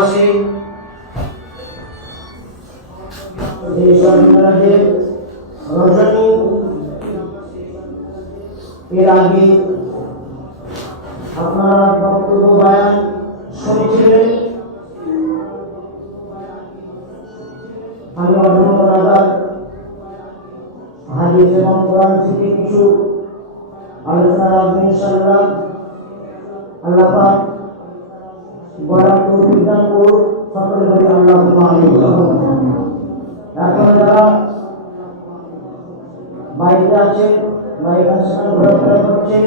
মাসে রজনী এর আগে আপনারা বক্তব্য বয়ান শুনেছিলেন। আমি অধ্যক্ষ হাদিস এবং কোরআন থেকে কিছু আলোচনা রাখবো ইনশাআল্লাহ। আল্লাহ পাক বলার তৌফিক দান করুন, সকলে বলি আল্লাহুম্মা আমিন। এখন যারা বাইরে আছেন বা এখানে সেখানে ঘোরাফেরা করছেন,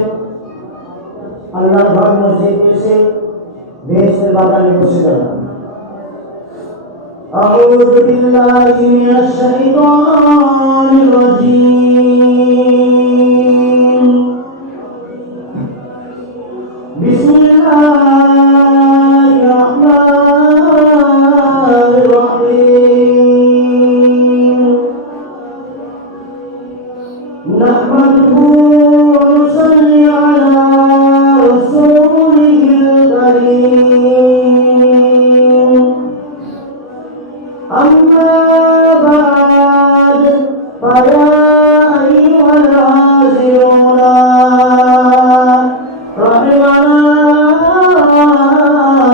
আল্লাহর ঘর মসজিদ এসে বেহেশতের বাগানে বসে যান। أعوذ بالله من الشيطان الرجيم. بسم الله الرحمن الرحيم. نحمده ونصلي على رسوله الكريم. أما بعد فيا أيها الحاضرون رحمنا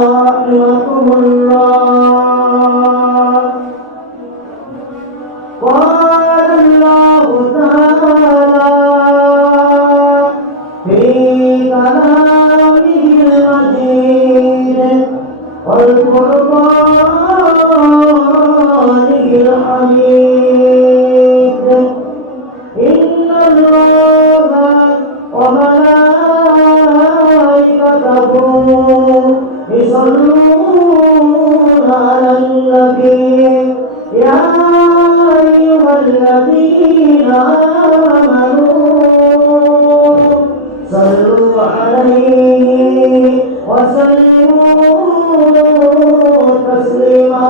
ورحمكم الله. قال الله تعالى في كلامه المجيد والفرقان الحميد. إن الله وملائكته يصلون على النبي يا أيها الذين آمنوا صلوا عليه وسلموا تسليما.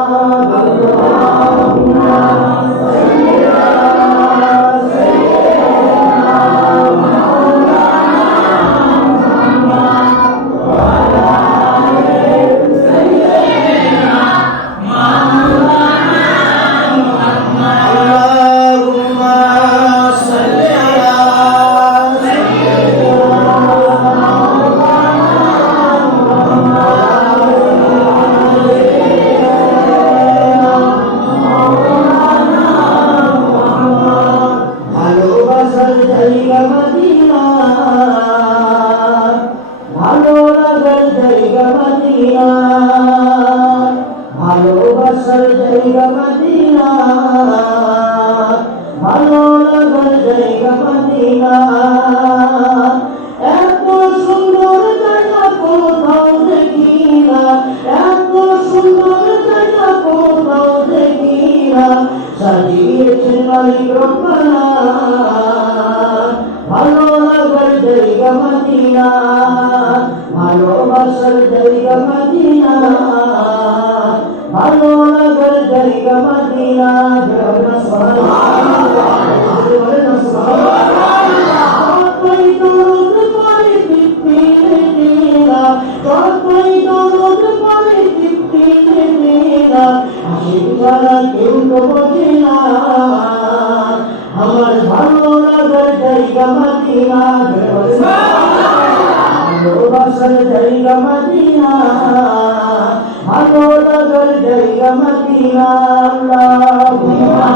ভালোবাসার জায়গা মদিনা, ভালো লাগার জায়গা মদিনা। এত সুন্দর জায়গা কোথাও দেখি না, এত সুন্দর জায়গা কোথাও দেখি না। সাজিয়েছেন মালিক রব্বানা, ভালো লাগার জায়গা মদিনা, ভালোবাসার জায়গা মদিনা, ভালো লাগার জায়গা মদিনা। কেউ তো বোঝে না আমার ভালো লাগার জায়গা মদিনা, ভালোবাসার জায়গা মদিনা, ভালো লাগার জায়গা মদিনা। আল্লাহুম্মা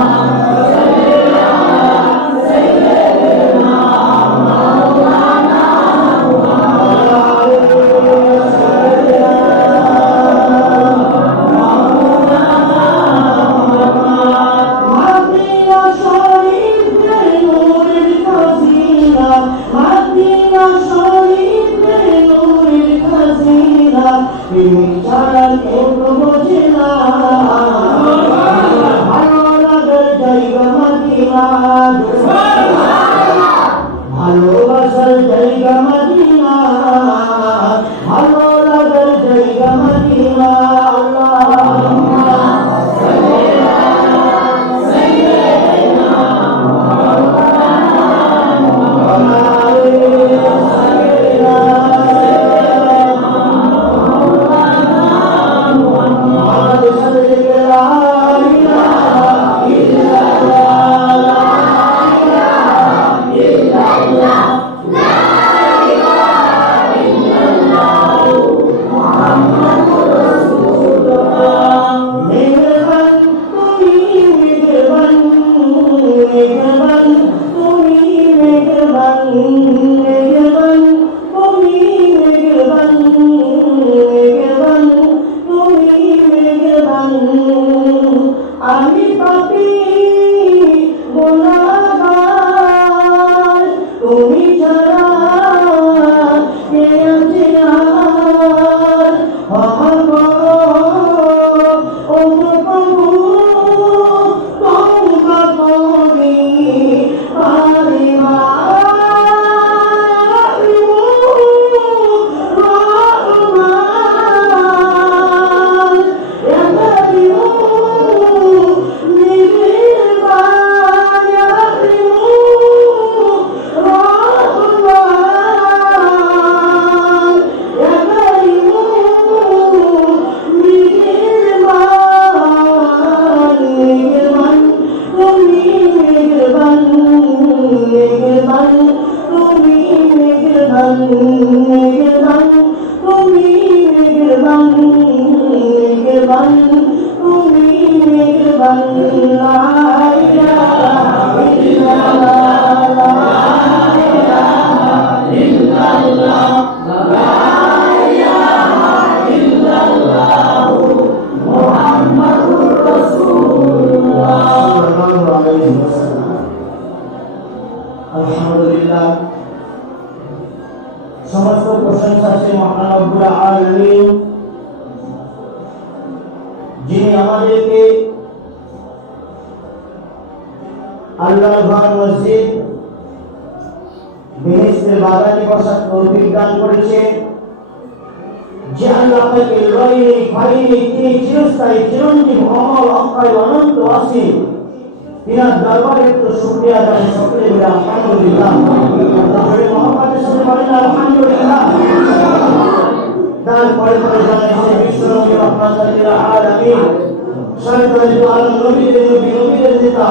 ছাড়া কেউ তো বোঝে না ভালো লাগার জায়গা মদিনা, ভালোবাসার জায়গা মদিনা, ভালো লাগার জায়গা মদিনা। আল্লাহুম্মা সাল্লি আলা আলহামদুলিল্লাহ, সমস্ত প্রশংসা সেই মহান রব্বুল আলামিন যিনি আমাদেরকে আল্লাহর ঘর মসজিদ বেহেশতের বাগানে বসার তৌফিক দান করেছেন। যে আল্লাহ পাকের রয়ে ফাইলে তিনি চিরস্থায়ী চিরঞ্জীব অমর অক্ষয় অনন্ত অসীম, তিনার দরবারে তো শুকরিয়া আদায় সকলে বলে আলহামদুলিল্লাহ। তারপরে মহব্বতের সাথে বলেন আলহামদুলিল্লাহ। তারপরে জানাই বিশ্বনবী রাহমাতুল লিল আলামিন সরকারি আলম নবীদের নবী নবীদের নেতা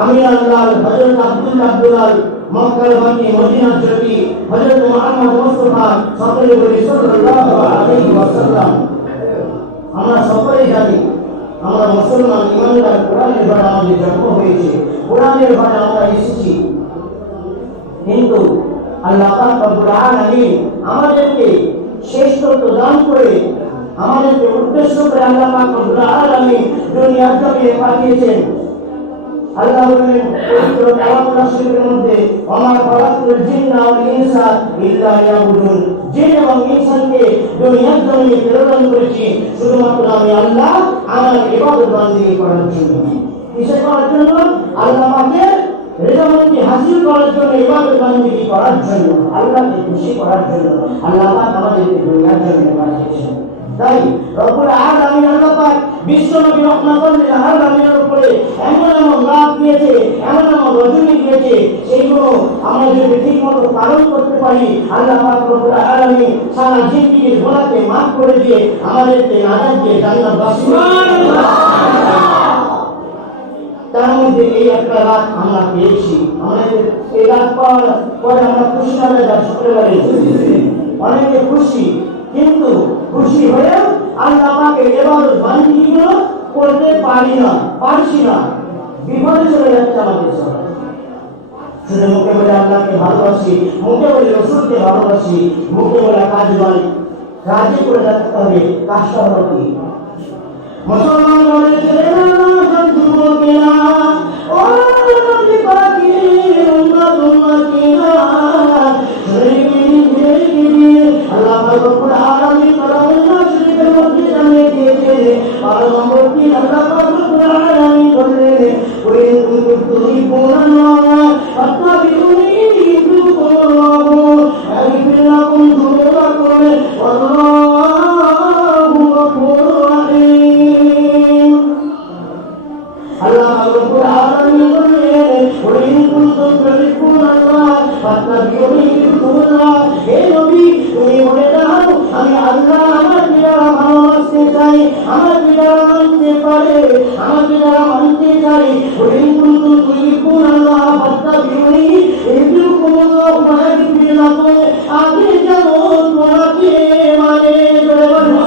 আমি আল্লাহ হযরত আব্দুল্লাহ মক্কার বাণী মদিনার জ্যোতি হযরত মুহাম্মদ মুস্তাফা সকলে বলি সাল্লাল্লাহু আলাইহি ওয়াসাল্লাম। আমরা সকলেই জানি আমরা মুসলমান ইমানদার, কোরআনের দ্বারা আমাদের জন্ম হয়েছে, কোরআনের দ্বারা আমরা এসেছি, কিন্তু আল্লাহ পাক রব্বুল আলামিন আমাদেরকে শ্রেষ্ঠত্ব দান করে আমাদেরকে উদ্দেশ্য করে আল্লাহ পাক রব্বুল আলামিন দুনিয়ার জমিনে পাঠিয়েছেন। আল্লাহ বলেন পবিত্র কালামুল্লাহ শরীফের মধ্যে ওমা খালাকুল জিন্না ওয়াল ইনসা ইল্লা লিয়াবুদুন, জিন এবং ইনসানকে দুনিয়ার জমিনে প্রেরণ করেছি শুধুমাত্র আমি আল্লাহ আমার ইবাদত বান্দেগি করার জন্য। কিসের করার জন্য? আল্লাহ পাকের রেজামন্দি হাসিল করার জন্য, ইবাদত বান্দেগি করার জন্য, আল্লাহকে খুশি করার জন্য আল্লাহ পাক আমাদেরকে দুনিয়ার জমিনে পাঠিয়েছেন। তাই রব্বুল আলামিন আল্লাহ পাক বিশ্বনবী রাহমাতুল লিল আলামিনের উপরে এমন এমন রাত দিয়েছে, এমন এমন রজনী দিয়েছে, সেইগুলো আমরা যদি ঠিকমতো পালন করতে পারি আল্লাহ পাক রব্বুল আলামিন সারা জিন্দেগির গুনাহকে মাফ করে দিয়ে আমাদেরকে নাজাত দিয়ে জান্নাতবাসী সুবহানাল্লাহ। তার মধ্যে এই একটা রাত আমরা পেয়েছি, আমাদের এই রাত পাওয়ার পরে আমরা খুশি না যাই সকলে বলে অনেকে খুশি, কিন্তু খুশি হয়ে আল্লাহ পাকের ইবাদত বান্দেগিগুলো করতে পারছি না, বিপদে চলে যাচ্ছে আমাদের সবাই। শুধু মুখে বলে আল্লাহকে ভালোবাসি, মুখে বলে রাসূলকে ভালোবাসি, মুখে বলে কাজ নয়, কাজে করে রাখতে হবে। কাজটা হলো কি? মুসলমান বলে ছেলেরা যুবকেরা ও নবী পাকের উম্মতিনা আল্লাহ রব্বুল আলামিন কালামুল্লাহ শরীফের মধ্যে জানিয়ে দিয়েছেন, আর নম্বর 3 আল্লাহ রব্বুল আলামিন বলেন ওয়া ইন কুনতুম তুহিব্বুনাল্লাহ ফাত্তাবিউনি ইউহিব্বুকুমুল্লাহ আইফির লাকুম যুনুবাকুম ওয়াল্লাহু গফুরুর রাহিম। আল্লাহ রব্বুল আলামিন বলেন ওয়া ইন কুনতুম তুহিব্বুনাল্লাহ ফাত্তাবিউনি ইউহিব্বুকুমুল্লাহ, হে নবী তুমি বলে দাও আমি আল্লাহ আমাকে যারা ভালোবাসতে চাই, আমাকে যারা মানতে পারে, আমাকে যারা মানতে চাই, ওই কিন্তু তুই কোন আল্লাহ ফাত্তাবিউনি ইউহিব্বুকুমুল্লাহ ওয়া ইয়াগফির লাকুম, আগে যেমন তোমাকে মানে ধরে বলো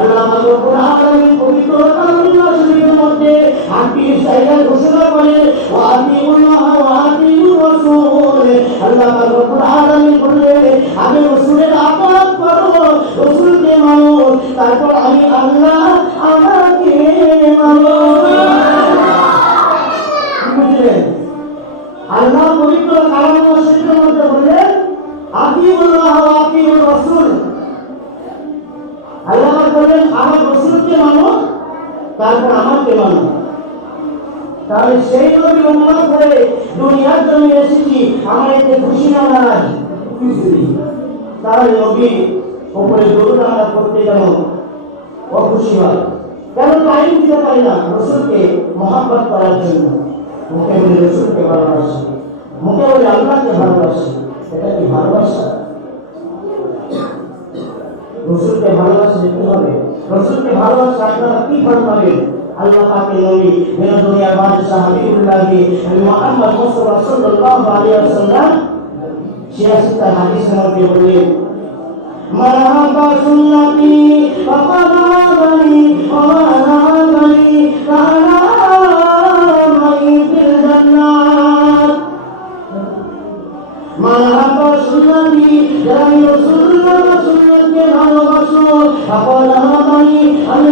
আল্লাহ রব্বুল আলামিন পবিত্র কালামুল্লাহ শরীফের মধ্যে আটটি সাইয়ার ঘোষণা করে ওয়া আতিউল্লাহ ওয়া আতিউর রাসূল। আল্লাহ রব্বুল আলামিন বললেন আমি রাসূলের আতাত করো, রাসূলকে মানো, তারপর আমি আল্লাহ আমাকে মানো। বুঝলেন? আল্লাহ পবিত্র কালামুল্লাহ শরীফের মধ্যে বললেন আতিউল্লাহ ওয়া আতিউর রাসূল। আল্লাহ বললেন আমার রাসূলকে মানো, তারপর আমাকে মানো। তাহলে সেই নবীর উম্মত হয়ে দুনিয়ার জন্য এসেছি, আমরা এতে খুশি না নারাজ? তাহলে নবীর উপরে দরুদ আমরা করতে কেন অখুশি হয়? কেন টাইম দিতে পারি না রাসূলকে মহব্বত করার জন্য? মুখে বলে রাসূলকে ভালোবাসি, মুখে বলে আল্লাহকে ভালোবাসি, এটা কি ভালোবাসা? রাসূলকে ভালোবাসলে কি হবে? রাসূলকে ভালোবাসলে আপনারা কি ফল পাবেন? আল্লাহ পাকের নবী মেরা দুনিয়ার বাদশাহ হাবিবুল্লাহ মুহাম্মদ মুস্তাফা সাল্লাল্লাহু আলাইহি ওয়াসাল্লাম 86 টা হাদিসের মধ্যে বলেন মারহাবা সুন্নতি ফাকাদ আমানি ওয়া মারহাবানি কানা মাই ফিল জান্নাত। মারহাবা সুন্নতি যারা রাসূলুল্লাহ সুন্নতকে ভালোবাসো ফাকাদ আমানি, আমি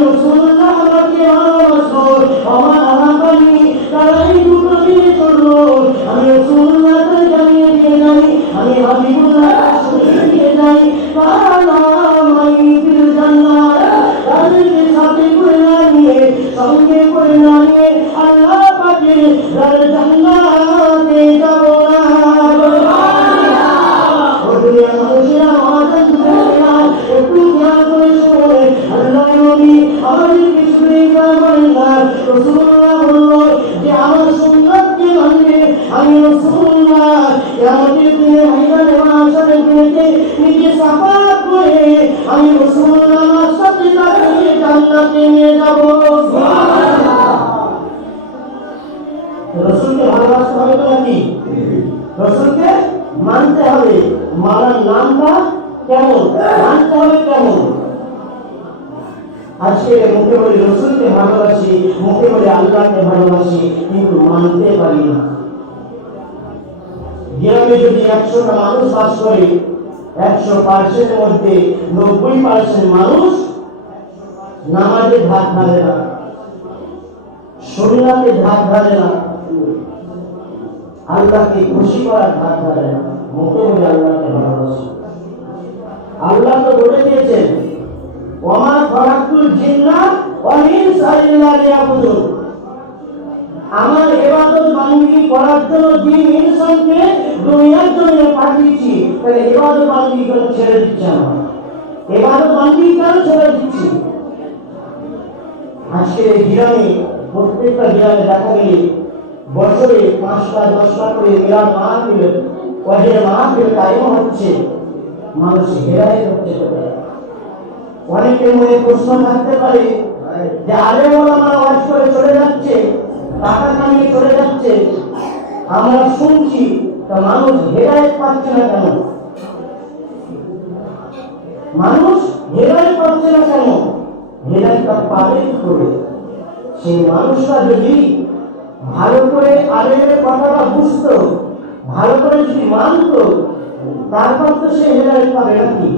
জান্নাতে নিয়ে যাব। রসুলকে ভালোবাসতে হবে তো নাকি? রসুলকে মানতে হবে। মানার নামটা কেমন, মানতে হবে কেমন? আজকে মুখে বলি রসুলকে ভালোবাসি, মুখে বলি আল্লাহকে ভালোবাসি, কিন্তু মানতে পারি না। গ্রামে যদি 100টা মানুষ বাস করে, 100% মধ্যে 90% মানুষ নামাজে ধার ধারে না, শরীয়তে ধার ধারে না, আল্লাহকে খুশি করার ধার ধারে না। মুখে বলে আল্লাহকে ভালোবাসি। আল্লাহ তো বলে দিয়েছেন, ওমা খালাকুল জিন্না ওয়াল ইনসা ইল্লা লিয়াবুদুন। আমার ইবাদত বান্দেগি করার জন্য জিন ইনসানকে দুনিয়ার জন্য পাঠিয়েছি। তাহলে ইবাদত বান্দেগি কেন ছেড়ে দিচ্ছি? আমার ইবাদত বান্দেগি কেন ছেড়ে দিচ্ছি? আজকে গ্রামে, প্রত্যেকটা গ্রামে দেখা গেলে বছরে 5টা 10টা করে মিলাদ মাহফিল, ওয়াজের মাহফিল কায়েম হচ্ছে। মানুষ হেরাই হচ্ছে। অনেকের মনে প্রশ্ন থাকতে পারে যে আলেম ওলামারা ওয়াজ করে চলে যাচ্ছে, টাকা কামিয়ে চলে যাচ্ছে, আমরা শুনছি, তা মানুষ হেদায়েত পাচ্ছে না কেন? মানুষ হেদায়েত পাচ্ছে না কেন? হেদায়েতটা পাবে কি করে? সেই মানুষটা যদি ভালো করে আলেমের কথাটা বুঝতো, ভালো করে যদি মানতো, তারপর তো সে হেদায়েত পাবে নাকি?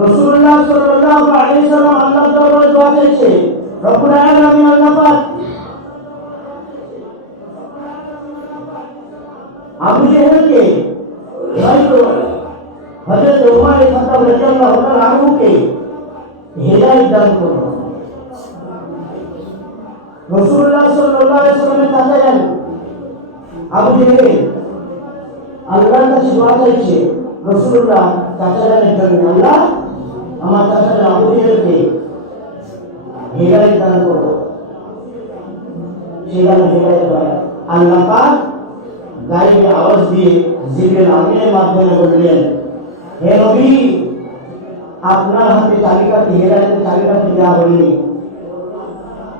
রাসূলুল্লাহ সাল্লাল্লাহু আলাইহি ওয়াসাল্লাম আল্লাহর দরবারে দোয়া করেছে, রব্বুল আলামিন আল্লাহ পাক আবু জেহেলকে, হয়তো হযরত ওমর ইবনে খাত্তাব রাদিয়াল্লাহু তাআলা আনহুকে হেদায়েত দান করো। রাসূলুল্লাহ সাল্লাল্লাহু আলাইহি ওয়াসাল্লামের চাচা যান আবু জেহেল আল্লাহর কাছে দোয়া করেছে, রাসূলুল্লাহ চাচা জানের জন্য, আল্লাহ আমার চাচা জান আবু জেহেলকে হেদায়েত দান করো। সেখানে হেদায়েত হয়। আল্লাহ পাক গায়েবে আওয়াজ দিয়ে জিবরিল আমিনের মাধ্যমে বললেন, হে নবী, আপনার হাতে চাবিকাঠি, হেদায়েতের চাবিকাঠি দেওয়া হয়নি।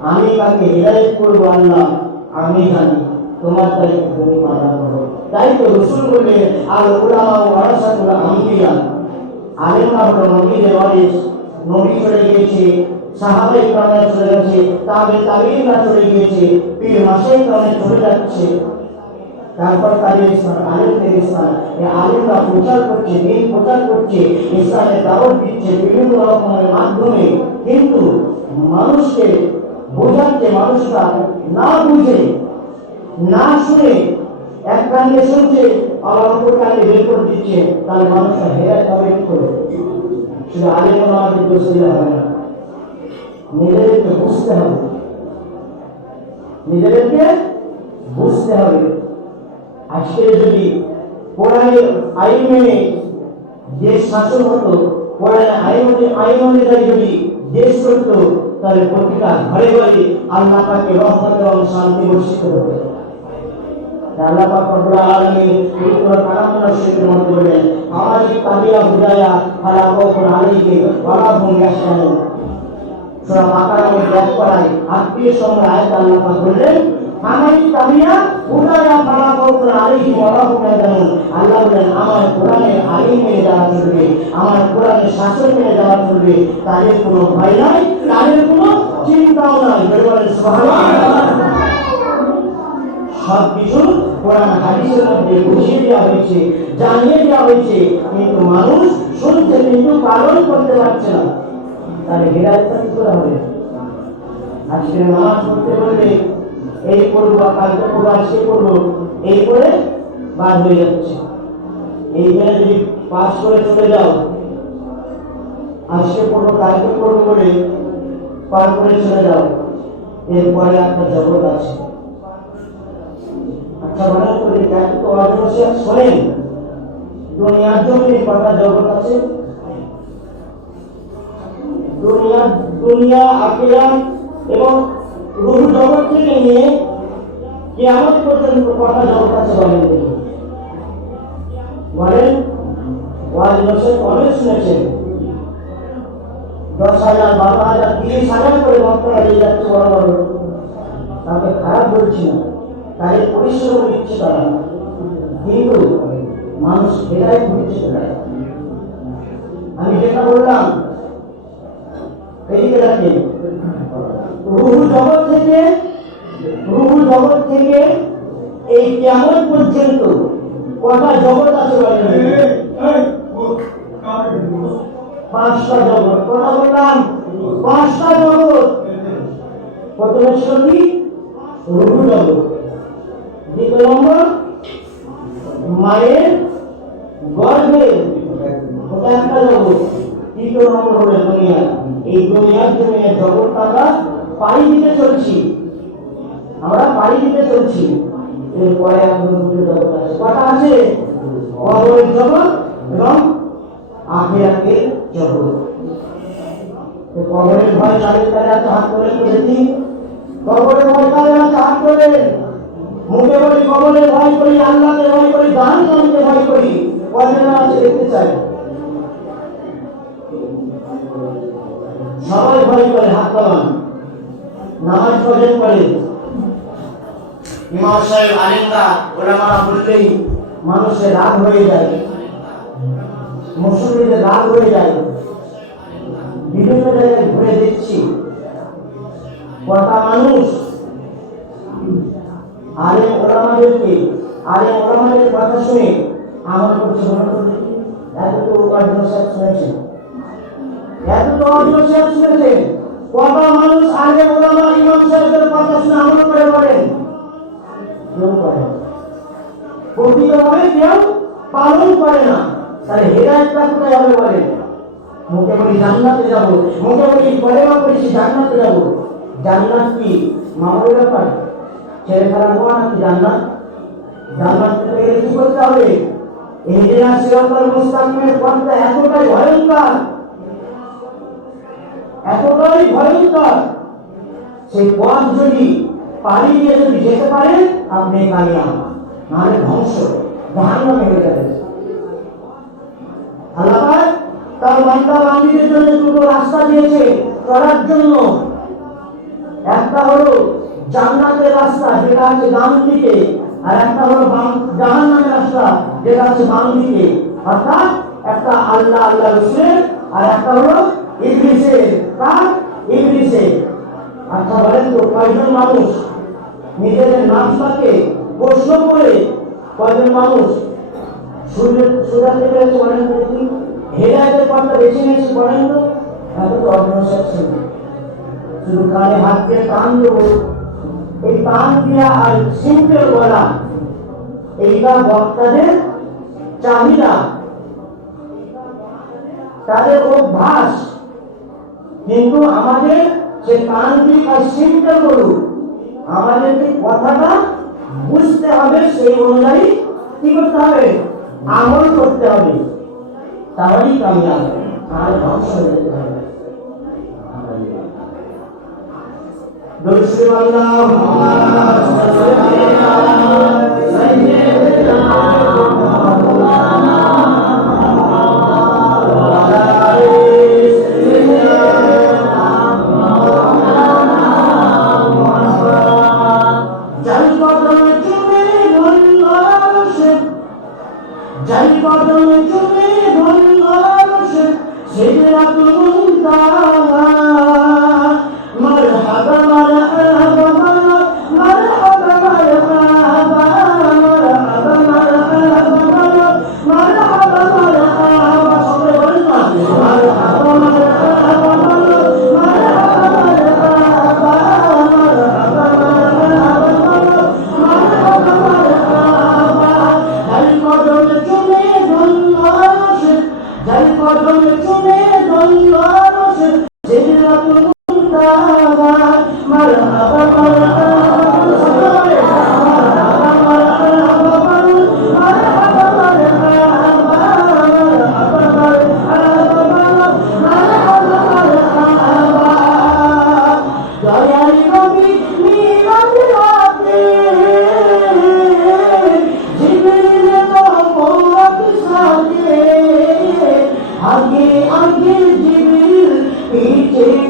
আমি কাকে হেদায়েত করবো আল্লাহ আমি জানি, তোমার তারিখ তুমি মানা করো। তাই তো রাসূল বললেন, আল উলামা ওয়ারাসাতুল আম্বিয়া, আলেমরা হলো নবীদের ওয়ারিস। নবী চলে গিয়েছে, সাহাবায়ে কেরামরা চলে গেছে, তাবেঈনরা চলে গিয়েছে, পীর মাশায়েখরা চলে যাচ্ছে। তারপর তাদের ইসলাম আলেমদের ইসলাম, এই আলেমরা প্রচার করছে, দিন প্রচার করছে, ইসলামের দাওয়াত দিচ্ছে বিভিন্ন রকমের মাধ্যমে, কিন্তু মানুষকে বোঝাচ্ছে, মানুষরা না বুঝে না শুনে এক কানে শুনছে, আবার অপর কানে বের করে দিচ্ছে, তাহলে মানুষরা হেদায়েত পাবে কি করে? শুধু আলেম ওলামাদের দোষ দিলে হবে না, নিজেদেরকে বুঝতে হবে, নিজেদেরকে বুঝতে হবে। আজকে যদি কোরআনের আইন মেনে দেশ শাসন হতো, কোরআনের আইন অনুযায়ী যদি দেশ চলত, তাহলে প্রতিটা ঘরে ঘরে আল্লাহ পাকের রহমত এবং শান্তি বর্ষিত হতো। আল্লাহ পাক রব্বুল আলামিন পবিত্র কালামুল্লাহ শরীফের মধ্যে বলেন, আমাজি তাবিয়া হুদায়া ফালা খাউফুন আলাইহিম ওয়ালা হুম ইয়াহজানুন। সূরা বাকারার মধ্যে 38 নম্বর আয়াত আল্লাহ পাক বলেন, আমাজি তাবিয়া হুদায়া ফালা খাউফুন আলাইহিম ওয়ালা হুম ইয়াহজানুন। আল্লাহ বলেন, আমার কোরআনের আইন মেনে যারা চলবে, আমার কোরআনের শাসন মেনে যারা চলবে, তাদের কোনো ভয় নাই, তাদের কোনো চিন্তাও নাই। বলেন সুবহানাল্লাহ। সবকিছু কোরআন হাদিসের মধ্যে বুঝিয়ে দেওয়া হয়েছে, জানিয়ে দেওয়া হয়েছে, কিন্তু মানুষ শুনছে কিন্তু পালন করতে পারছে না। তাহলে হেদায়েতটা কি করে হবে? আজকে নামাজ পড়তে বললে এই করবো, কালকে করবো, আজকে করবো, এই করে বাদ হয়ে যাচ্ছে। এইখানে যদি পাস করে চলে যাও, আজকে করবো কালকে করবো বলে পার করে চলে যাও, এরপরে একটা জগৎ আছে। আচ্ছা মনে করি কেন তো অজস্র শোনেন, দুনিয়ার জমিনে কটা জগৎ আছে? দুনিয়া আখিরাত এবং রূহ জগৎ থেকে নিয়ে কিয়ামত পর্যন্ত কটা জগৎ আছে বলেন দেখি? বলেন, ওয়াজ নসিহত অনেক শুনেছেন, 10,000, 12,000, 30,000 করে বক্তারা নিয়ে যাচ্ছে বড় বড়। তাকে খারাপ বলছি না, তাদের পরিশ্রম দিচ্ছে তারা, কিন্তু মানুষ এটাই বুঝছে না। আমি যেটা বললাম এদিকে রাখি, রুহু জগৎ থেকে এই কিয়ামত পর্যন্ত কটা জগৎ আছে বলেন? 5টা জগৎ। কথা বললাম 5টা জগৎ। প্রথমে কি? রুহু জগৎ। দ্বিতীয় নম্বর মায়ের গর্ভে, ওটা একটা জগৎ। তৃতীয় নম্বর হলো দুনিয়া। এই দুনিয়ার জগৎ আমরা পাড়ি দিতে চলছি। এরপরে জগৎ আছে। কটা আছে? কবরের জগৎ এবং আখিরাতের জগৎ। কবরের ভয় যাদের আছে হাত করে দেখি। কবরের ভয় যাদের আছে হাত করে। মুখে বলি কবরের ভয় করি, আল্লাহকে ভয় করি, জাহান্নামকে ভয় করি। কয়জন আছে দেখতে চাই? সবাই ভয় করে, হাত তোলেন। নামাজ পড়েন করে ইমাম সাহেব, আলিমরা, ওলামারা বললেই মানুষের রাগ হয়ে যায়, মুসলিমদের রাগ হয়ে যায়। বিভিন্ন জায়গায় ঘুরে দেখছি কটা মানুষ আলিম ওলামাদের কথা শুনে আমল করছে। এত তো উপার্জন শুনেছেন, কত মানুষ আলিম ওলামা ইমাম সাহেবের কথা শুনে আমল করে বলেন? কেউ করে প্রকৃতভাবে কেউ পালন করে না। তাহলে হেদায়েতটা কোথায় হবে বলেন? মুখে বলি জান্নাতে যাব, মুখে বলি কলেমা পড়েছি জান্নাতে যাব। জান্নাত কি মামুলি ব্যাপার? ছেড়ে ফেলা নোয়া নাকি জান্নাত? জান্নাত পেয়ে কি করতে হবে? ইহদিনা সিরাতাল মুস্তাকিমের পথটা এতটাই ভয়ঙ্কর, সেই পথ যদি পাড়ি দিয়ে যদি যেতে পারেন আপনি কামিয়াব, নাহলে ধ্বংস, জাহান্নামে হয়ে যাবে। আল্লাহ পাক তার বান্দা বান্দীদের জন্য দুটো রাস্তা দিয়েছে চলার জন্য। একটা হলো জান্নাতের রাস্তা, যেটা আছে ডান দিকে, আর একটা হলো জাহান্নামের রাস্তা, যেটা আছে বাম দিকে। অর্থাৎ একটা আল্লাহ রাসূলের, আর একটা হলো ইবলিসের। ইবলিসের। আচ্ছা বলেন তো, কয়জন মানুষ নিজেদের নামটাকে প্রশ্ন করে কয়জন মানুষ সুরাতে পেরেছে বলেন তো? হেদায়েতের পথটা বেছে নিয়েছে বলেন তো? এত তো অবিশ্বাস ছিল। শুধু কানে হাত দিয়ে টান দেবো, এই টান দিয়া আর সিম্পল বলা, এইটা বক্তাদের চাহিদা, তাদের অভ্যাস। কিন্তু আমাদের যে তান্ত্রিক আর সিম্পল বলুন, আমাদেরকে কথাটা বুঝতে হবে, সেই অনুযায়ী কি করতে হবে? আমল করতে হবে, তাহলেই কামিয়াব, আর ধ্বংস হয়ে যেতে হবে।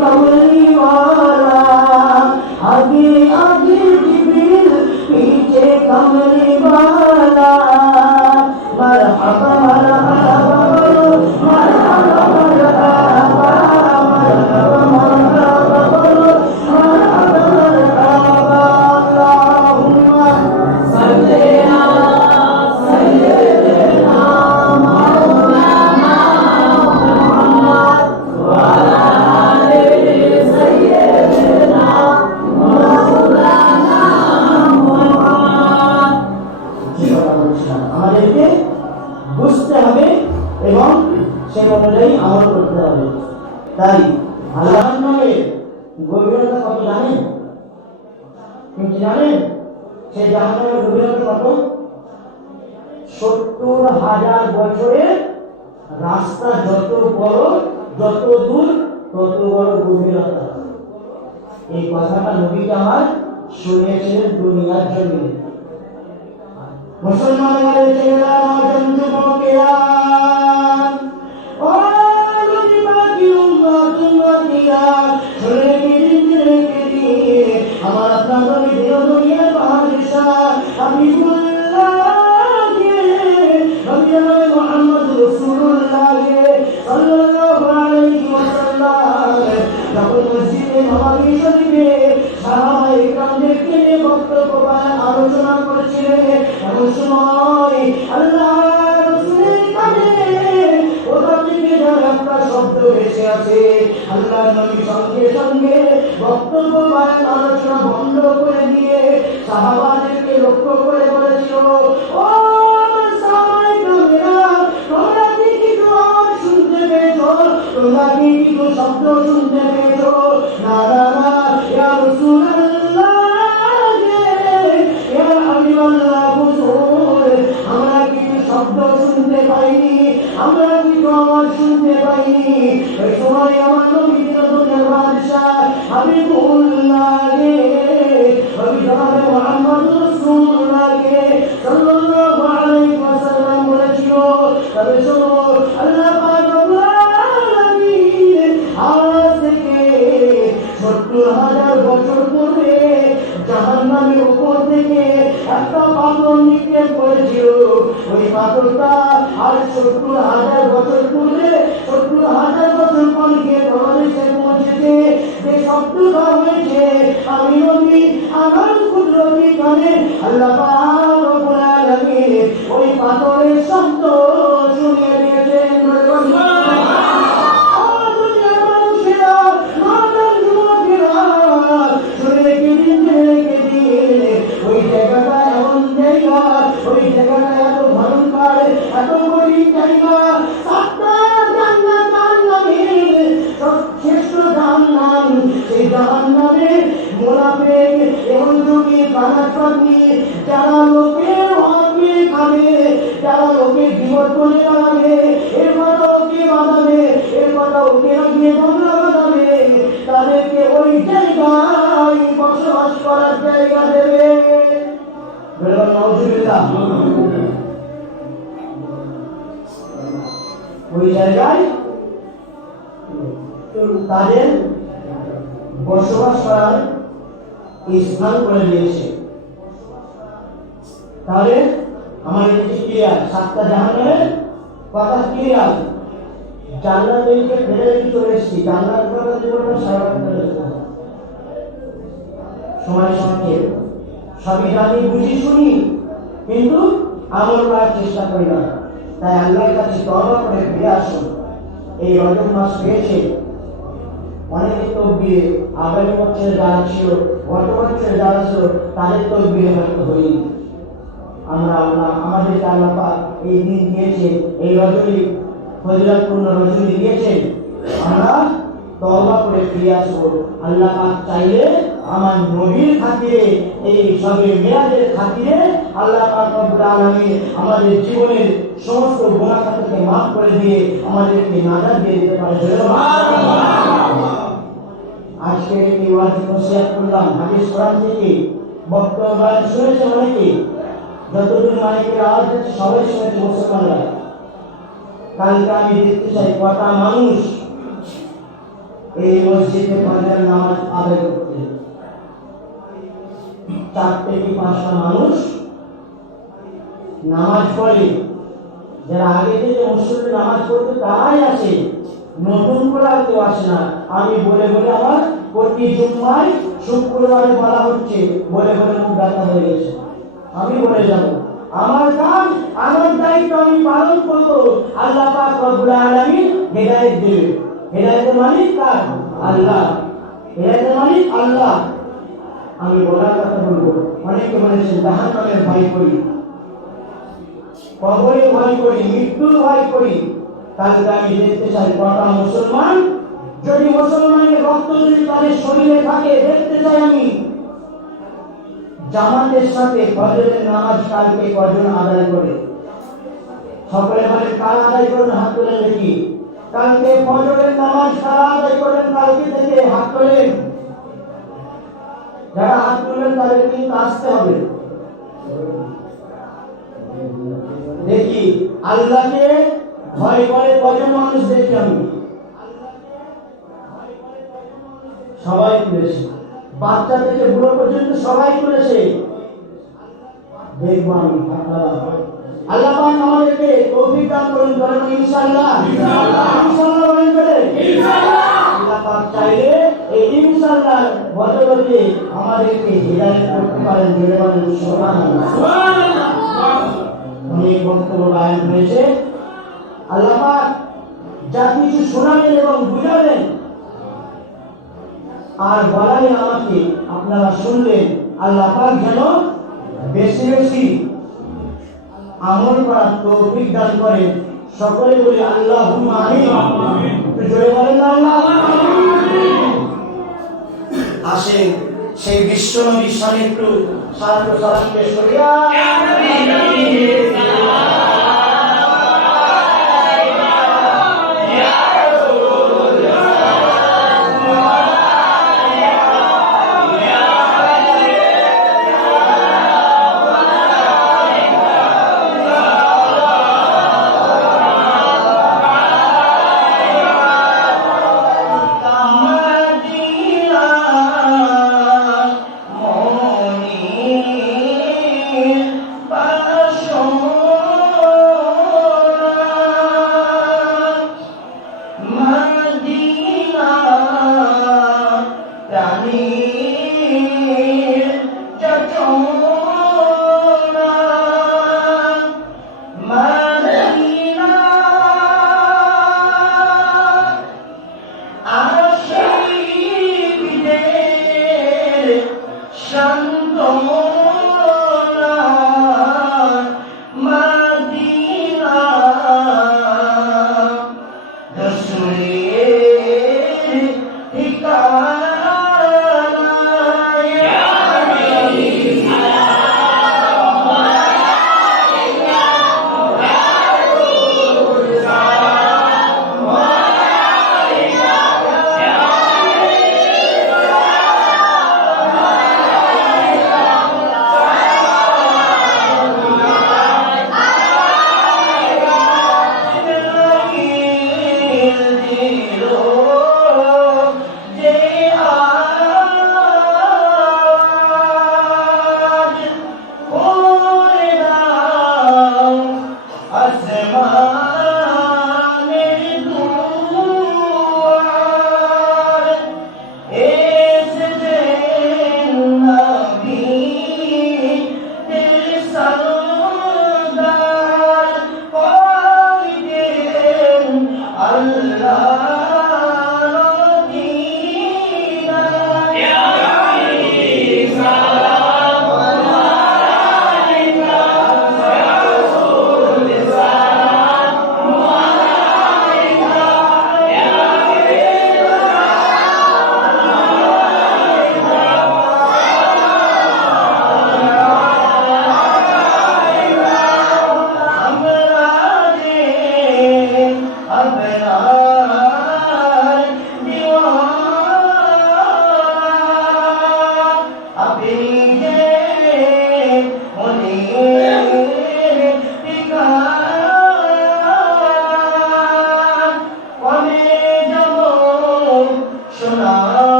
कमली वाला, आगे आगे जिब्रील पीछे कमली वाला, मरहबा मरहबा मरहबा मरहबा मरहबा मरहबा मरहबा अल्लाहुम्मा सल्ली अला सय्यिदिना मौलाना मुहम्मद व अला आलि सय्यिदिना मौलाना मुहम्मद। আমাদেরকে বুঝতে হবে এবং সেই অনুযায়ী আমল করতে হবে। তাই আল্লাহর নামের গভীরতা কত জানেন? কিন্তু জানেন সেই জাহান্নামের গভীরতা কত? ৭০,০০০ বছরের রাস্তা যত বড়, যত দূর, তত বড় গভীরতা। এই কথাটা নবী আমার শুনিয়েছিলেন দুনিয়ার জন্য। মুসলমানের ছেলেরা, নজন যুবকেরা, ও নবী পাকি উম্মতিরা, শুনে দিন আমার আপনার নবী দুনিয়ার বাদশা হাবিবুল্লাহ নবী মুহাম্মদ রাসূলুল্লাহ সাল্লাল্লাহু আলাইহি ওয়াসাল্লাম যখন মসজিদে নববী শরীফে সাহাবায়ে কেরামদেরকে নিয়ে বক্তব্য আলোচনা করেছিলেন, এমন সময় আল্লাহ রাসূলের কানে ওটা থেকে যেন একটা শব্দ এসে আছে। আল্লাহ নবী সঙ্গে সঙ্গে বক্তব্য আলোচনা বন্ধ করে দিয়ে সাহাবাদেরকে লক্ষ্য করে বলেছিল, ও সাহাবায়ে কেরাম, তোমরা কি কিছু আওয়াজ শুনতে পেয়েছো? তোমরা কি কিছু শব্দ শুনতে পেয়েছো? না না না, ইয়া রাসূলুল্লাহ, ইয়া হাবিবাল্লাহ, হুজুর, আমরা কিছু শব্দ শুনতে পাইনি, আমরা কিছু আওয়াজ শুনতে পাইনি। ওই সময় আমার নবী দুনিয়ার বাদশা হাবিবুল্লাহ নবী জনাবে মুহাম্মদ রাসূলুল্লাহ সাল্লাল্লাহু আলাইহি ওয়াসাল্লাম বলেছিল, তবে শোনো, আল্লাহ পাক রব্বুল আলামিন আজ থেকে ৭০,০০০ বছর পূর্বে জাহান্নামের উপর থেকে একটা পাথর নিক্ষেপ করেছিল। ওই পাথরটা আর ৭০,০০০ বছর পূর্বে, ৭০,০০০ বছর পর গিয়ে বাংলাদেশে পৌঁছেছে। যে শব্দটা হয়েছে, আমি নবী আমার কুদরতি কানে আল্লাহ পাক রব্বুল আলামিন ওই পাথরের শব্দ শুনিয়ে দিয়েছেন। যারা লোকের হকে খাবে, যারা লোকের বিপদ করে বানাবে, এর কথা ওকে বানাবে, এর কথা ওকে লাগিয়ে বাংলা বানাবে, তাদেরকে ওই জায়গায় বসবাস করার জায়গা দেবে। ওই জায়গায় তাদের বসবাস করার স্থান করে দিয়েছে। তাহলে আমাদের যে ক্লিয়ার, ৭টা জাহান্নামের কথা ক্লিয়ার। জান্নাতকে ফেলে রেখে চলে এসেছি, জান্নাত কথা জীবনটা সারা সময় সংক্ষেপ, সবই জানি বুঝি শুনি, কিন্তু আমল করার চেষ্টা করি না। তাই আল্লাহর কাছে তওবা করে ফিরে আসুন। এই রজব মাস পেয়েছে, অনেকে তকবীর আগামী বছরে যারা ছিল, গত বছরে যারা ছিল, তাদের তকবীরে হয়তো হয়নি। আমরা আমাদের আল্লাহ পাক এই দিন দিয়েছে, এই রজনী ফজিলতপূর্ণ রজনী দিয়েছেন, আমরা তওবা করে ফিরে আসবো। আল্লাহ পাক চাইলে আমার নবীর খাতিরে, এই সবে মিরাজের খাতিরে আল্লাহ পাক রব্বুল আলামিন আমাদের জীবনের সমস্ত গুনাহ খাতাকে মাফ করে দিয়ে আমাদেরকে নাজাত দিয়ে দিতে পারে। আজকে এই ওয়াজ নসিহত করলাম হাদিস কোরআন থেকে, বক্তব্য শুনেছে অনেকে, যতদূর মাইকের আওয়াজ হচ্ছে সবাই শুনেছে মুসলমানরা। কালকে আমি দেখতে চাই কটা মানুষ এই মসজিদে ফজরের নামাজ আদায় করতে 4 থেকে 5টা মানুষ নামাজ পড়ে। যারা আগে থেকে মসজিদে নামাজ পড়তে তারাই আসে, নতুন করে আর কেউ আসে না। আমি বলে বলে আমার প্রতি জুম্মায় শুক্রবারে বলা হচ্ছে, বলে বলে মুখ ব্যথা হয়ে গেছে। আমি বলে যাব, আমার কাজ, আমার দায়িত্ব আমি পালন করব। আল্লাহ পাক রব্বুল আলামিন হেদায়েত দেবে। হেদায়েতের মালিক কার? আল্লাহ। হেদায়েতের মালিক আল্লাহ। আমি বলার কথা বলবো, অনেকে বলেছেন জাহান্নামের ভয় করি, কবরের ভয় করি, মৃত্যুর ভয় করি। তাহলে আমি দেখতে চাই কটা মুসলমান, যদি মুসলমানের রক্ত যদি তাদের শরীরে থাকে, দেখতে চাই আমি জামাতের সাথে ফজরের নামাজ কালকে কজন আদায় করে। সকলে বলে কারা আদায় করবেন, হাত তুলে দেখি। কালকে ফজরের নামাজ কারা আদায় করবেন, কালকে থেকে হাত তোলেন। যারা হাত তুলবেন তাদের কিন্তু আসতে হবে। দেখি আল্লাহকে ভয় করে কজন মানুষ দেখি আমি। সবাই তুলেছে, বাচ্চা থেকে বুড়ো পর্যন্ত সবাই তুলেছে। দেখবো আমি আল্লাহ পাক আমাদেরকে তৌফিক দান করুন, বলেন ইনশাআল্লাহ। ইনশাআল্লাহ বলেন করে ইনশাআল্লাহ। আল্লাহ পাক চাইলে এই ইনশাআল্লাহ বদলতে আমাদেরকে হিদায়াত করতে পারেন, বলেন সুবহানাল্লাহ। সুবহানাল্লাহ। অনেক বক্তব্য বয়ান হয়েছে। আল্লাহ পাক যা কিছু শোনালেন এবং বুঝালেন আর বলালেন আমাকে, আপনারা শুনলেন। আল্লাহ পাক যেন বেশি বেশি আমল করার তৌফিক দান করেন। সকলে বলি আল্লাহুম্মা আমিন। জোরে বলেন আল্লাহুম্মা আমিন। আসেন সেই বিশ্ব নবীর শানে একটু সালাত ও সালাম পেশ করি। ইয়া নবী Passion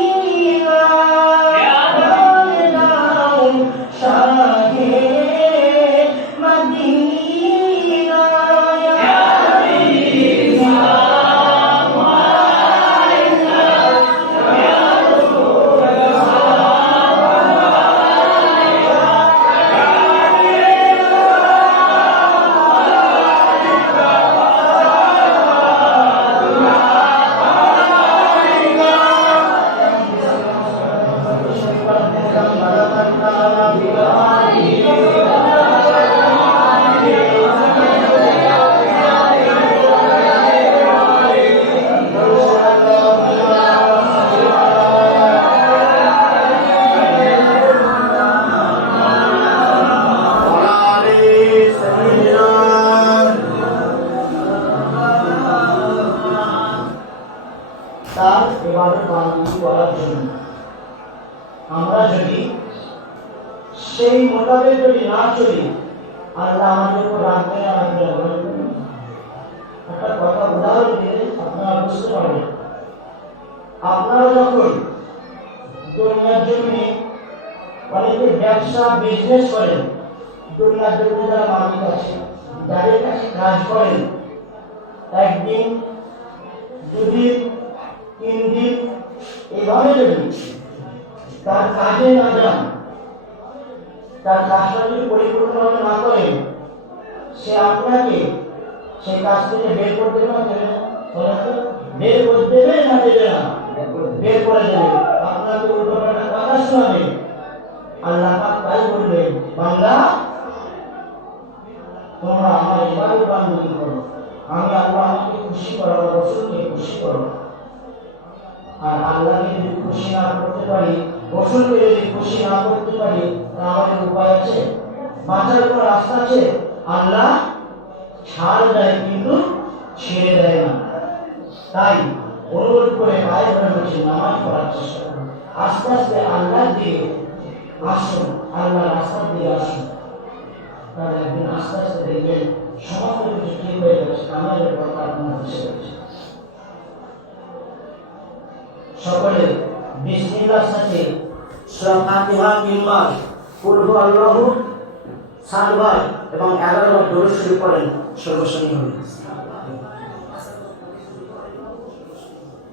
মদিনা আমার নাও শাহে মদিনা তার ইবাদত বান্দি করার জন্য আমরা যদি সেই মোতাবেক যদি না চলি আল্লাহ আমাদের উপর রাখবেন আর একটা কথা উদাহরণ দিয়ে আপনারা বুঝতে পারবেন। আপনারা যখন দুনিয়ার জন্য অনেকে ব্যবসা বিজনেস করেন, দুনিয়ার জন্য যারা মালিক আছে যাদের কাছে কাজ করেন, একদিন দুদিন 3 দিন এইভাবে যদি তার কাজে না যান, তার কাজটা যদি পরিপূর্ণভাবে না করেন, সে আপনাকে সেই কাজ থেকে বের করে দেবে না দেবে না? বের করে দেবে না দেবে না? বের করে দেবে। আপনাকে উল্টো পাল্টা কথা শোনাবে। আল্লাহ পাক তাই বলবেন, বান্দা তোমরা আমার ইবাদত বান্দাগি করো, আমি আল্লাহ আমাকে খুশি করো, রাসূলকে খুশি করো। আর আল্লাহকে যদি খুশি না করতে পারি, রাসূলকে যদি খুশি না করতে পারি, আমাদের উপায় আছে, বাঁচার কোনো রাস্তা আছে? আল্লাহ ছাড় দেয় কিন্তু ছেড়ে দেয় না। তাই অনুরোধ করে পায়ে ধরে বলছি, নামাজ পড়ার চেষ্টা করুন, আস্তে আস্তে আল্লাহর দিকে আসুন, আল্লাহর রাস্তার দিকে আসুন। তাহলে একদিন আস্তে আস্তে দেখবেন সমস্ত কিছু ঠিক হয়ে যাচ্ছে, আমাদের কথা আপনার এসে গেছে। সকলে বিসমিল্লাহর সাথে সূরা ফাতিহা 3 বার, কুল হুয়াল্লাহু 7 বার এবং 11 বার দরুদ শরীফ পড়েন, সর্বশনী হবে।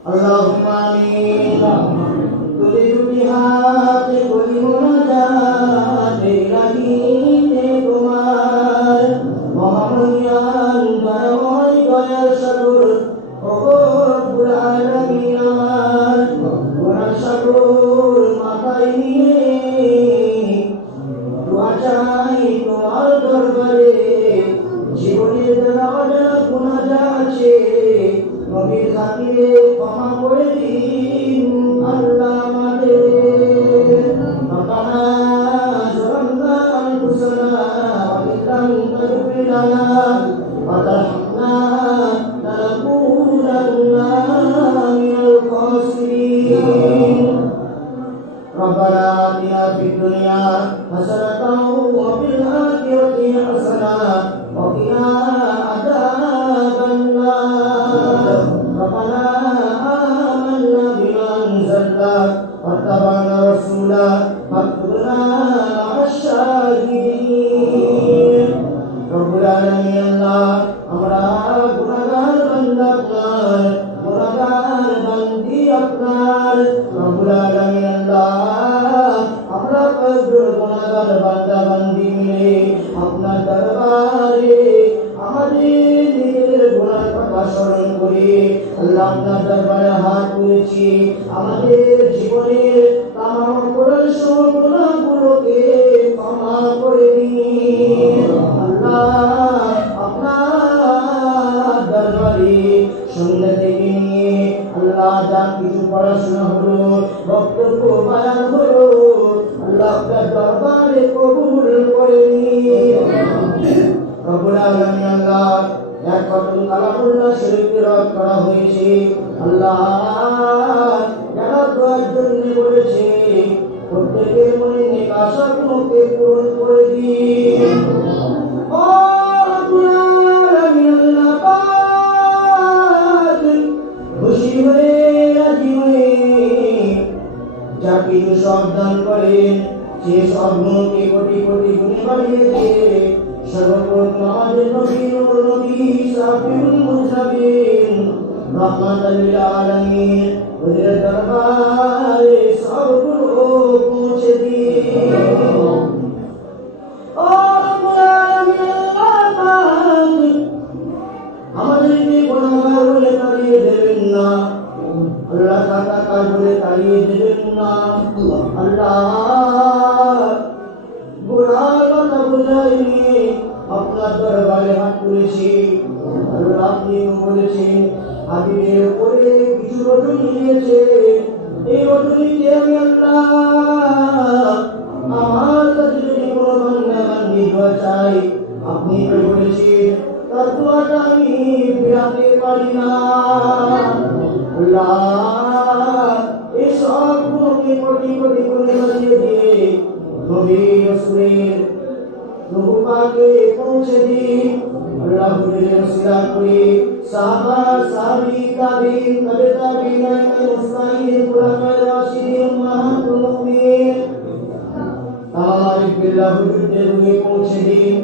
আল্লাহুম্মা আমিন। তুলি তুলি হাতে বলি মুনাজাত রাখিতে তোমার মহামহিয়ান দয়াময় দয়ার সাগর ওগো রব্বুল আলামিন, আমার গুনাহ সাগর মাথায় নিয়ে দোয়া চাই তোমার দরবারে। জীবনের যারা অজানা গুনাহ যা আছে নবীর খাতিরে ক্ষমা করে দিন আল্লাহ আমাদের। রব্বানা যালামনা আনফুসানা ওয়া ইল্লাম তাগফির লানা ওয়া তারহামনা লানাকুনান্না মিনাল খাসিরিন। ربنا آتنا في الدنيا حسنة وفي الآخرة حسنة وقنا عذاب النار. ربنا آمنا بما أنزلت واتبعنا رسولا فاكتبنا مع الشاهدين. رب العالمين আল্লাহ, আমরা গুনাহগার বান্দা আপনার, গুনাহগার বান্দি আপনার। রব্বুল আলামিন আল্লাহ, আমরা কয়েকজন গুনাহগার বান্দা বান্দি মিলে আপনার দরবারে আমাদের নিজেদের গুনাহ কথা স্মরণ করে আল্লাহ আপনার দরবারে হাত তুলেছি। আমাদের জীবনের তামাম অপরাধ সব গুনাহগুলোকে ক্ষমা করে দিন আল্লাহ। আপনার দরবারে সন্ধ্যা থেকে নিয়ে আল্লাহ যা কিছু পড়াশোনা হলো, বক্তব্য বয়ান হলো, আল্লাহ আপনার দরবারে কবুল করে নিন রব্বুল আলামিন। আল্লাহ এক খতম কালামুল্লাহ শরীফ তেলাওয়াত করা হয়েছে, আল্লাহ যারা দোয়ার জন্য বলেছে প্রত্যেকের মনে নেক আশাগুলোকে পূরণ করে দিন। ও রব্বুল আলামিন আল্লাহ পাক যা কিছু সব দান করেন সে সব গুণকে কোটি কোটি গুণে বাড়িয়ে দিয়ে সর্বপ্রথম আমাদের নবী নূর নবী সাফিউল মুরসালিন রাহমাতাল লিল আলামিন ওদের দরবারে সবগুলো পৌঁছে দিন। ও রব্বুল আলামিন আমাদেরকে গুনাহগার বলে তাড়িয়ে দেবেন না, আল্লাহ কাটাকার বলে তাড়িয়ে দেবেন না। আল্লাহ গুনার কথা বুঝাইনি আপনার দরবারে হাত তুলেছি। আল্লাহ আপনি বলেছেন হাবিবের উপরে কিছু রজনী নিয়েছে, এই রজনীতে আমি আল্লাহ আমার কাছে যদি কোনো বান্দা বান্দি দোয়া চাই আপনি তো বলেছেন তার দোয়াটা আমি ফেরাতে পারি না। আল্লাহ এই সব গুণকে কোটি কোটি গুণে বাড়িয়ে দিয়ে নবী রাসূলের রূহ পাকে পৌঁছে দিন। আল্লাহ হুজুরের ওসিলা করে সাহাবা সাহাবী তাবিঈন তবে তাবিঈন মুস্তাহিদ খুলাফায়ে রাশিদিন উম্মাহাতুল মুমিনিন তামাম বিল্লাহ হুজুরদের রূহে পৌঁছে দিন।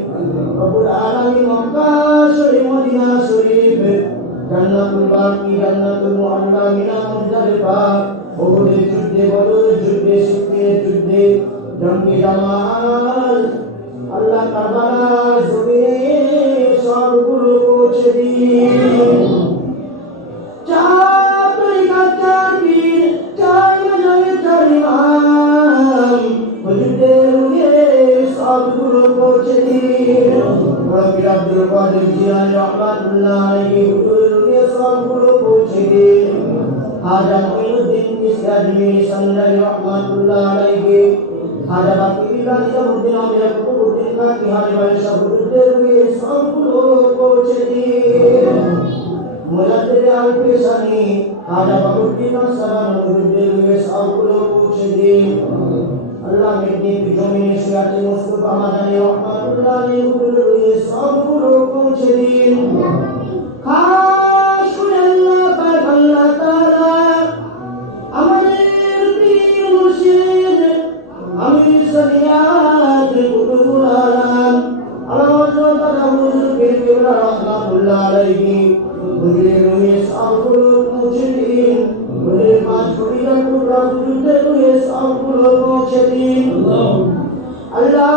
রব্বুল আলামিন মক্কা শরীফ মদিনা শরীফ জান্নাতুল বাকি জান্নাতুল মুআল্লা মিনা মুজদালিফা ওহুদের যুদ্ধে বদরের যুদ্ধে সিফিনের যুদ্ধে জঙ্গি জামাল আল্লাহ কারবালার জমিনে সবগুলো পৌঁছে দিন। চার তরিকা চার পীর চার মাযহাবের চার ইমাম হুজুরদের রূহে সবগুলো পৌঁছে দিন। রবি আব্দুল কাদের জিলানী রাহমাতুল্লাহ আলাইহি হুজুরের রূহে সবগুলো পৌঁছে দিন। খাজা মুঈনুদ্দিন চিশতি আজমিরি সান্নাই রাহমাতুল্লাহ আলাইহি খাজা বাকিউল্লাহ নিজামুদ্দিন আমির কুতুবউদ্দিন কাকি হাজি ভাই সব হুজুরদের রূহে সবগুলো পৌঁছে দিন। মুজাদ্দিদ আল-পেশানি খাজা বাবুদ্দিন আসসালাম হুজুরদের রূহে সবগুলো পৌঁছে দিন। আল্লাহ মেদিনীপুর জমিনে শুয়ে আছে মুস্তাফা মাদানী রাহমাতুল্লাহ আলাইহি হুজুরের রূহে সবগুলো পৌঁছে দিন। খাস করে আল্লাহ পাক আল্লাহ তাআলা আমাদের পীর মুর্শিদ আমির শরিয়াত কুতুবুল আলম আল্লাহ হুজুর পীর কেবলা রাহমাতুল্লাহ আলাইহি হুজুরের রূহে সবগুলো পৌঁছে দিন। হুজুরের পাঁচ ফরিদা কুবরা হুজুরদের রূহে সবগুলো পৌঁছে দিন। আল্লাহ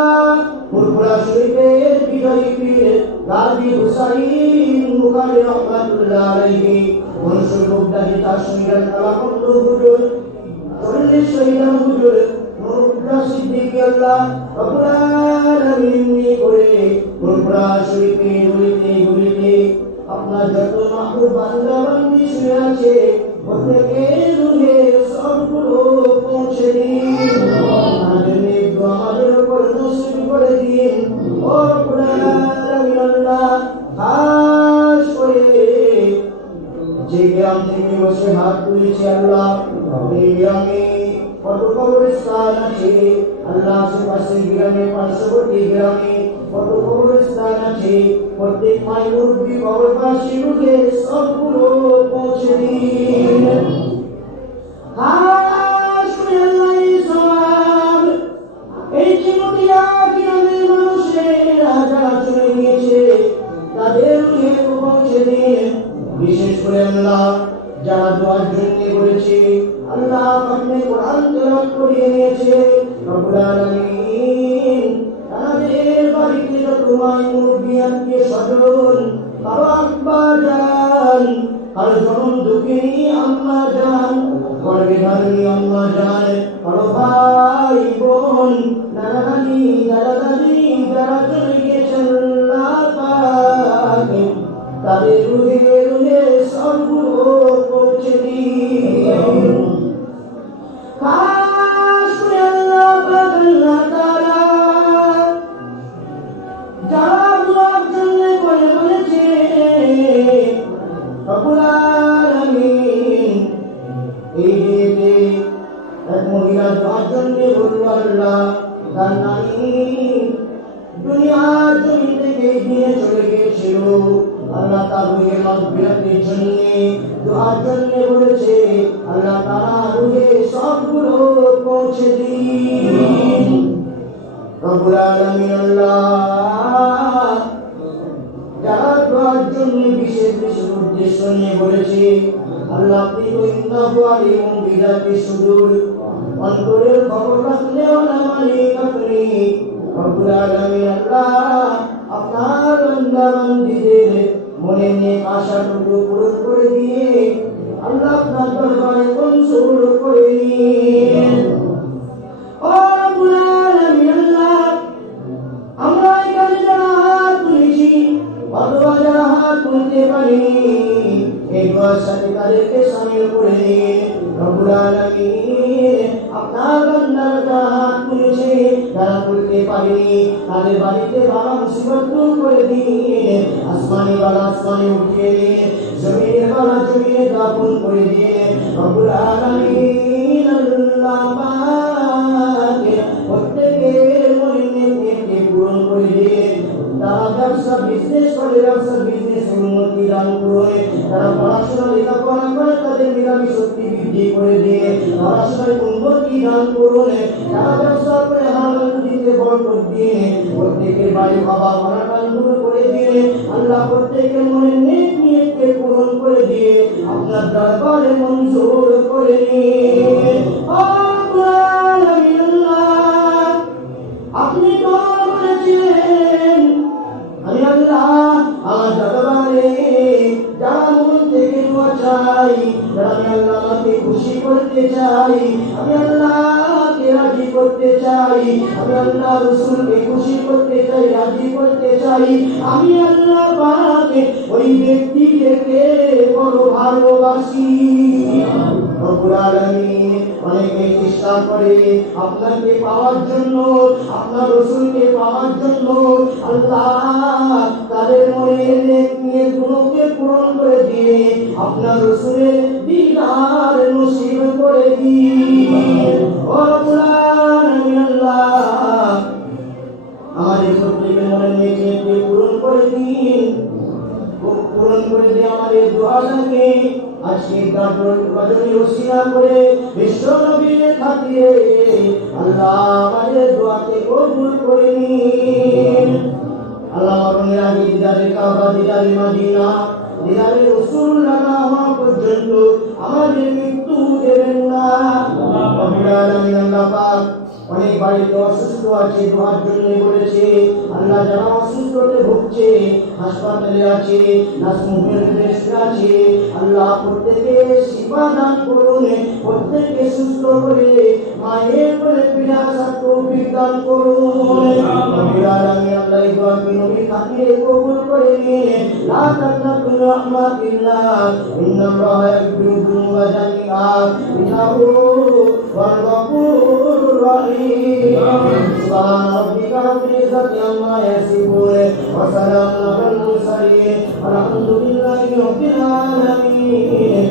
ফুরফুরা শরীফের বিজয়ী পীর গাজী হুসাইন বুখারী রাহমাতুল্লাহ আলাইহি মনসুর বুগদাদি তার শহীদ কালাকন্দ হুজুর 40 শহীদ হুজুর নুরুল্লাহ সিদ্দিকী আল্লাহ রব্বুল আলামিন করে ফুরফুরা শরীফের গলিতে আপনার যত মাহবুব বান্দা বান্দি শুয়ে আছে প্রত্যেকের রূহে সবগুলো পৌঁছে দিন। আমাদের আমাদের উপর নসিব করে দিন। ও রব্বুল আলামিন আল্লাহ খাস করে যে গ্রাম থেকে বসে হাত তুলেছে আল্লাহ এই গ্রামে কত কবরস্থান আছে আল্লাহ আশেপাশে গ্রামে পার্শ্ববর্তী গ্রামে কত কবরস্থান আছে প্রত্যেক মাই মুরব্বী কবরবাসী রূহে সবগুলো পৌঁছে দিন। খাস করে আল্লাহ এই সওয়াব এই চিমটিয়া গ্রামের মানুষেরা যারা চলে গিয়েছে তাদের রূহে পৌঁছে দিন। বিশেষ করে আল্লাহ যারা দোয়ার জন্য বলেছে আল্লাহ আপনি কোরআন তেলাওয়াত করিয়ে নিয়েছে রব্বুল আলামিন তাদের বাড়িতে যত মাই মুরব্বী আত্মীয় স্বজন বাবা আব্বা জান আর জনম দুঃখিনী আম্মা জান গর্ভধারিণী আম্মা জান বড় ভাই বোন নানা নানি দাদা দাদি যারা চলে গিয়েছেন আল্লাহ পাক তাদের রূহে সবগুলো পৌঁছে দিন। খাস করে আল্লাহ পাক আল্লাহ তাআলা যারা দোয়ার জন্য বলেছে রব্বুল আলামিন এই যে বলেছে আল্লাহ তাআলা রুহে সবগুলো পৌঁছে দিন। রব্বুল আলামিন আল্লাহ যারা দোয়ার জন্য বিশেষ বিশেষ উদ্দেশ্য নিয়ে বলেছে আল্লাহ আপনি তো ইন্নাহু আলিমুন বিযাতি সুদূর, অন্তরের খবর রাখলেও না মালিক আপনি। রব্বুল আলামিন আল্লাহ আপনার বান্দা বান্দীদের মনে নেক আশাটুকু পূরণ করে দিয়ে আল্লাহ আপনার দরবারে মঞ্জুর করে নিন। ও রব্বুল আলামিন আল্লাহ আমরা এখানে যারা হাত তুলেছি অথবা যারা হাত তুলতে পারিনি এই দোয়ার সাথে তাদেরকে শামিল করে নিন। রব্বুল আলামিন আপনার বান্দারা যারা হাত তুলেছে যারা তুলতে পারেনি তাদের বাড়িতে বালা মুসিবত দূর করে দিন, আসমানি বালা আসমানে উঠিয়ে দিন, জমিনের বালা জমিনে দাফন করে দিন। রব্বুল আলামিন আল্লাহ পাক প্রত্যেকের মনে নেক পূরণ করে দিন। তারা ব্যবসা বিজনেস করে ব্যবসা বিজনেস উন্নতি দান করে, তারা পড়াশোনা লেখাপড়া করে তাদের মেধাবী শক্তি বৃদ্ধি করে দিয়ে পড়াশোনায় উন্নতি দান করুন। যারা ব্যবসা করে হালাল দিতে বরকত দিয়ে প্রত্যেকের বাড়ি বাবা অনাটন দূর করে দিয়ে আল্লাহ প্রত্যেকের মনে নেক নিয়তকে পূরণ করে দিয়ে আপনার দরবারে মঞ্জুর করে নিন। আপনি তো বলেছেন আমি আল্লাহ আমার দরবারে যারা মন থেকে দোয়া চাই, যারা আমি আল্লাহকে খুশি করতে চাই, আমি আল্লাহকে রাজি করতে চাই, আমি আল্লাহ রাসূলকে খুশি করতে চাই, রাজি করতে চাই, আমি আল্লাহ পাকে ওই ব্যক্তিকে বড় ভালোবাসি। রব্বুল আলামিন অনেকে চেষ্টা করে আপনাকে পাওয়ার জন্য, আপনার রাসূলকে পাওয়ার জন্য, আল্লাহ তাদের মনের নেক নিয়তগুলোকে পূরণ করে দিয়ে আপনার রাসূলের দিদার নসিব করে দিন। ও রব্বুল আলামিন আল্লাহ আমাদের প্রত্যেকের মনের নেক নিয়তকে পূরণ করে দিন, পূরণ করে দিয়ে আমাদের দোয়াটাকে আজকে গজনী ওসিলা করে বিশ্ব নবীর খাতিরে আল্লাহ আমাদের দোয়াকে কবুল করে নিন। আল্লাহ মরণের আগে দিদারে কাবা, দিদারে মদিনা, দিদারে রাসূলুল্লাহ হওয়া পর্যন্ত আমাদের মৃত্যু দেবেন না। রব্বুল আলামিন আল্লাহ পাক অনেক বাড়িতে অসুস্থ আছে দোয়ার জন্য বলেছে আল্লাহ যারা অসুস্থতে ভুগছে হাসপাতালে আছে নার্সিংহোমে আছে আল্লাহ প্রত্যেকে শিফা দান করুন, প্রত্যেকে সুস্থ করে মায়ের করে ফিরে আসার তৌফিক দান করুন। রব্বুল আলামিন আল্লাহ এই দোয়াকে নবীর খাতিরে কবুল করে নিন। লা তাকনাতু মিন রাহমাতিল্লাহ ইন্নাল্লাহা ইয়াগফিরু যুনুবা জামিআ ইন্নাহু ওয়াল গফুরুর রাহিম। سبحان ربك رب العزة عما يصفون وسلام على المرسلين والحمد لله رب العالمين.